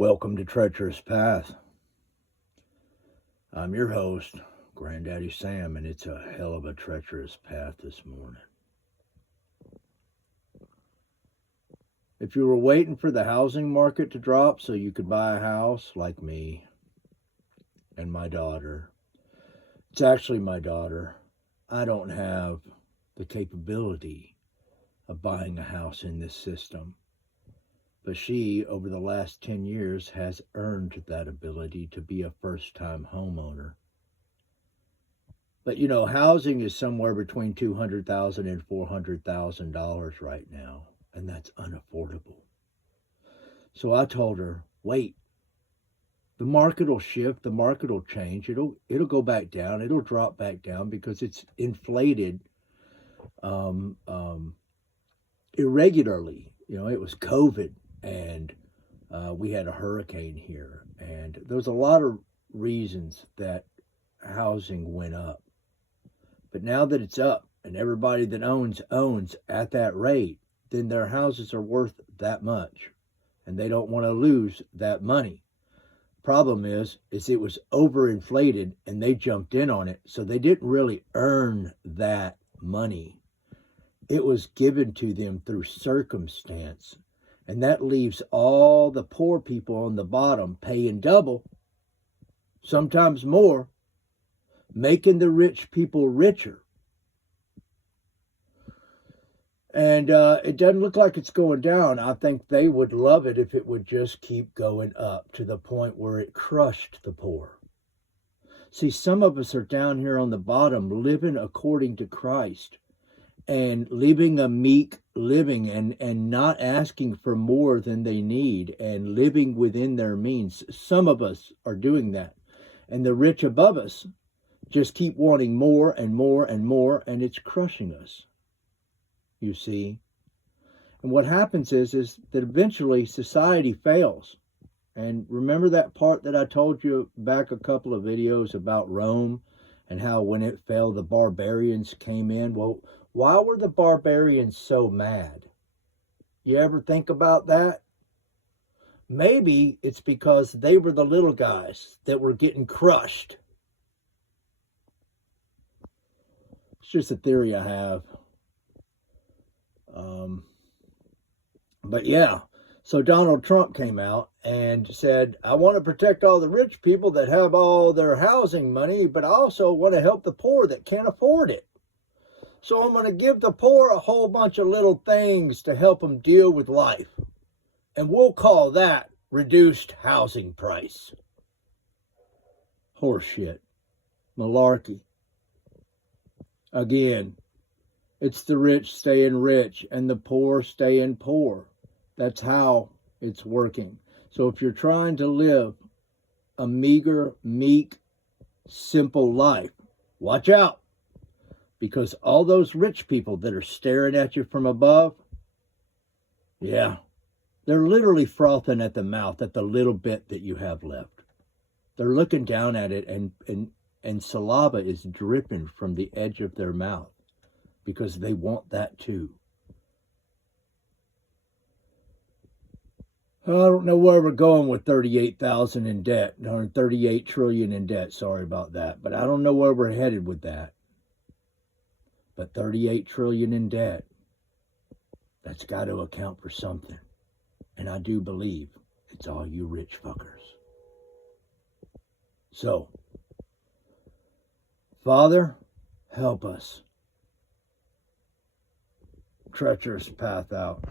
Welcome to Treacherous Path. I'm your host, Granddaddy Sam, and it's a hell of a treacherous path this morning. If you were waiting for the housing market to drop so you could buy a house like me and my daughter, it's actually my daughter. I don't have the capability of buying a house in this system. But she, over the last 10 years, has earned that ability to be a first-time homeowner. But you know, housing is somewhere between $200,000 and $400,000 right now, and that's unaffordable. So I told her, wait, the market will shift, the market will change, it'll go back down, it'll drop back down because it's inflated irregularly. You know, it was COVID. And we had a hurricane here, and there was a lot of reasons that housing went up. But now that it's up and everybody that owns at that rate, then their houses are worth that much, and they don't want to lose that money. Problem is it was overinflated, and they jumped in on it, so they didn't really earn that money. It was given to them through circumstance. And that leaves all the poor people on the bottom paying double, sometimes more, making the rich people richer. And it doesn't look like it's going down. I think they would love it if it would just keep going up to the point where it crushed the poor. See, some of us are down here on the bottom living according to Christ, and living a meek living and not asking for more than they need and living within their means. Some of us are doing that. And the rich above us just keep wanting more and more and more, and it's crushing us, you see. And what happens is that eventually society fails. And remember that part that I told you back a couple of videos about Rome and how when it fell, the barbarians came in? Well, why were the barbarians so mad? You ever think about that? Maybe it's because they were the little guys that were getting crushed. It's just a theory I have. But yeah, so Donald Trump came out and said, I want to protect all the rich people that have all their housing money, but I also want to help the poor that can't afford it. So I'm going to give the poor a whole bunch of little things to help them deal with life. And we'll call that reduced housing price. Horseshit. Malarkey. Again, it's the rich staying rich and the poor staying poor. That's how it's working. So if you're trying to live a meager, meek, simple life, watch out. Because all those rich people that are staring at you from above, yeah, they're literally frothing at the mouth at the little bit that you have left. They're looking down at it, and saliva is dripping from the edge of their mouth because they want that too. I don't know where we're going with 38,000 in debt, or 38 trillion in debt. Sorry about that, but I don't know where we're headed with that. But 38 trillion in debt, that's got to account for something. And I do believe it's all you rich fuckers. So, Father, help us. Treacherous path out.